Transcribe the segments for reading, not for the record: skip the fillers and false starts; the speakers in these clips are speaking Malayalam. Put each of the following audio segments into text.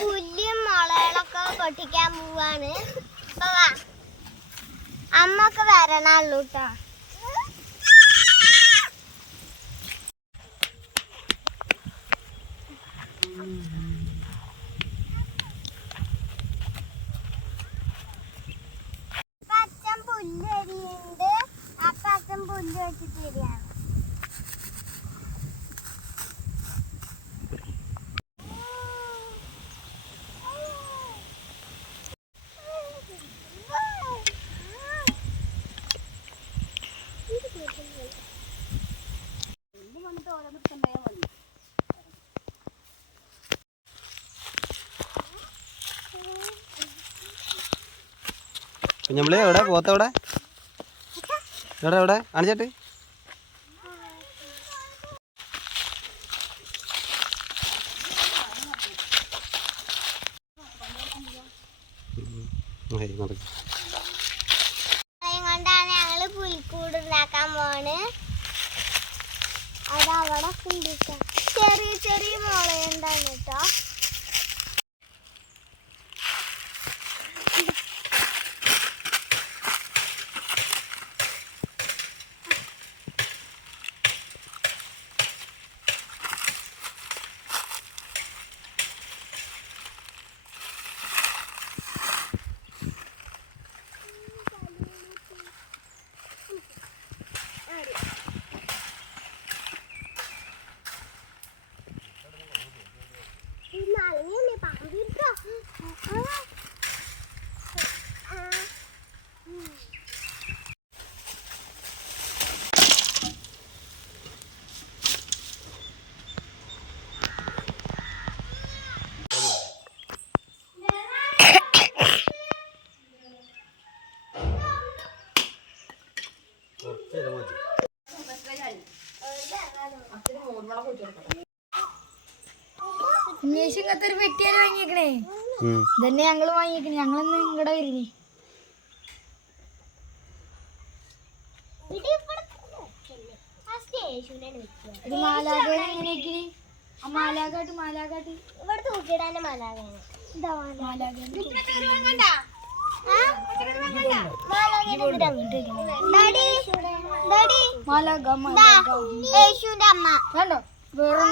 പുല്ലും മുളകളൊക്കെ പൊട്ടിക്കാൻ പോവാണ്. അമ്മൊക്കെ വരണുള്ളൂ കേട്ടോ. അച്ഛൻ പുല്ല് അരിയുണ്ട്. അപ്പൊ അച്ഛൻ പുല്ല് വെച്ചിട്ട് വരികയാണ്. കുഞ്ഞമ്പളി എവിടെ പോത്തെവിടെ എവിടെ എവിടെ കാണിച്ചിട്ട് കൊണ്ടാണ് ഞങ്ങള് പുൽക്കൂട് ഉണ്ടാക്കാൻ പോണ്. അത് അവിടെ ചെറിയ ചെറിയ മുളയുണ്ടാണ് കേട്ടോ. ഇങ്ങനത്തൊരു പെട്ടിയാണ് വാങ്ങിയേക്കണേ. ഇതന്നെ ഞങ്ങള് വാങ്ങിയേക്കണേ. ഞങ്ങളിന്ന് ഇങ്ങടെ വരുന്നേ. ഇത് മാലാഖേനെ എങ്ങനെയൊക്കെ മാലാഘാട്ട് മാലാഘാട്ട് ഇവിടെ തൂക്കിയിടാനും മാലാഖയാണ്. യേശുവിന്റെ അമ്മ വേണ്ടോ വേറെ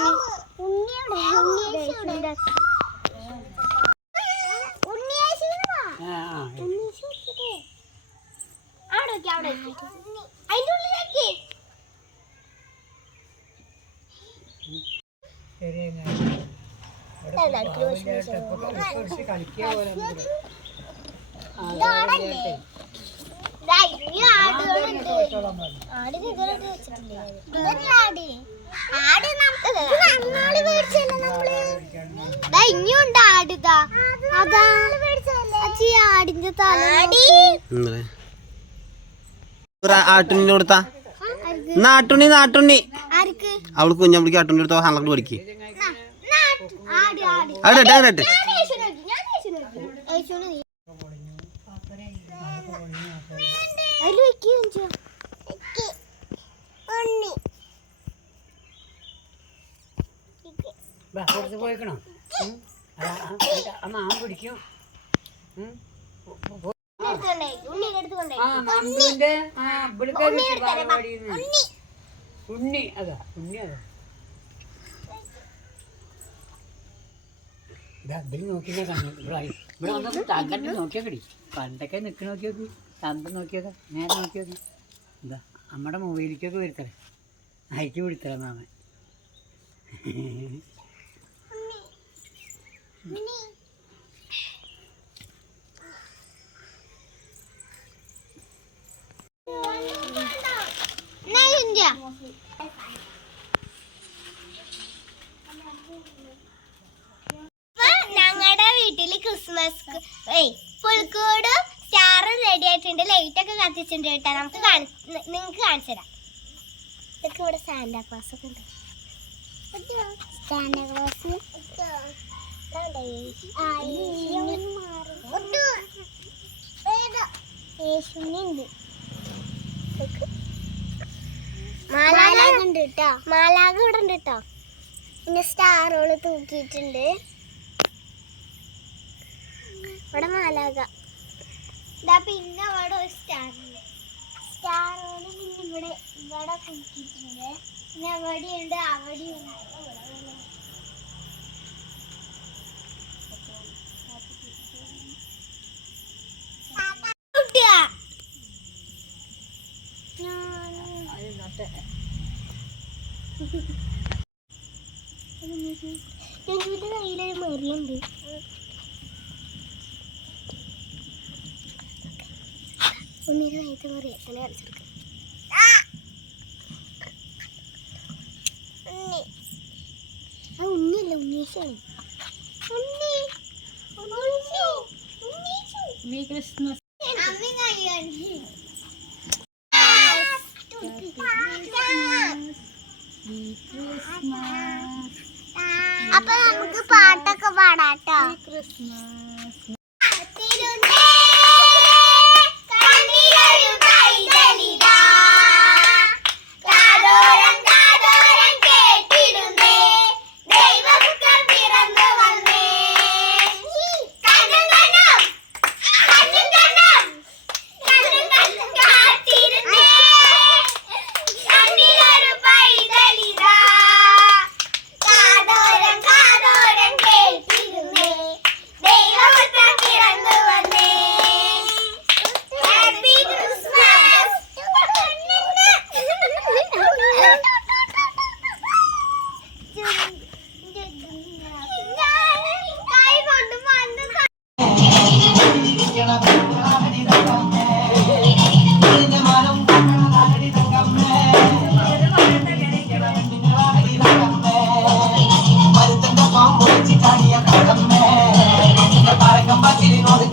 ഇനിയുണ്ട് ആടിതാ. ആടിന്റെ തലാടി ആട്ടുണ്ണി കൊടുത്താ നാട്ടുണ്ണി നാട്ടുണ്ണി അവള് കുഞ്ഞമ്പളിക്ക് ആട്ടുണ്ണി കൊടുത്തോ ഹങ്ങളോട് പഠിക്ക് അവിടെ അവിടെ പോയിക്കണോ അമ്മ ആ പിടിക്കും. ഉണ്ണി അതാ ഉണ്ണി അതാ ഇതിൽ നോക്കിയാ കണ്ണു ഇവിടെ വന്നപ്പോൾ തങ്കണ്ടി നോക്കിയാക്കടി പണ്ടൊക്കെ നിൽക്കി നോക്കിയോക്ക് തന്ത നോക്കിയൊക്കെ നേരെ നോക്കിയോക്ക് എന്താ നമ്മുടെ മൊബൈലിലേക്കൊക്കെ വരുത്തറേ അയച്ചു വിടുത്തറ മാമൻ. ഞങ്ങളുടെ വീട്ടില് ക്രിസ്മസ് പുൽക്കൂട് സ്റ്റാർ റെഡി ആയിട്ടുണ്ട്. ലൈറ്റ് ഒക്കെ കത്തിച്ചിട്ടുണ്ട് കേട്ടോ. നമുക്ക് നിങ്ങൾക്ക് കാണിച്ചു തരാം. ഇതൊക്കെ ഇവിടെ സാന്റാക്ലോസ് ഒക്കെ ഉണ്ട്. സാന്റാക്ലോസ് യേശുണ്ട്. മാലാഖ ഉണ്ട് കേട്ടോ. മാലാഖ ഇവിടെ ഉണ്ട് കേട്ടോ. പിന്നെ സ്റ്റാറുകൾ തൂക്കിയിട്ടുണ്ട്. ഇവിടെ മാലാക. പിന്നെ അവിടെ ഒരു സ്റ്റാറുണ്ട്. സ്റ്റാറോട് പിന്നെ ഇവിടെ കുത്തിയിട്ടുണ്ട്. പിന്നെ അവിടെയുണ്ട്, അവിടെയുണ്ട്. കയ്യിലൊരു മെറിയുണ്ട്. ഉണ്ണിയുടെ കയ്യത്തെ മെറിയത്തിനെ കളിച്ചെടുക്കും. ഉണ്ണിയല്ല, ഉണ്ണീശാണ്. ക്രിസ്മസ് അപ്പൊ നമുക്ക് പാട്ടൊക്കെ പാടാട്ടോ. ക്രിസ്മസ് മരുത്തന്റെ പാമ്പ് വെച്ച് ചാടിയ കടമ്മേ പറക്കം പറ്റിനോട്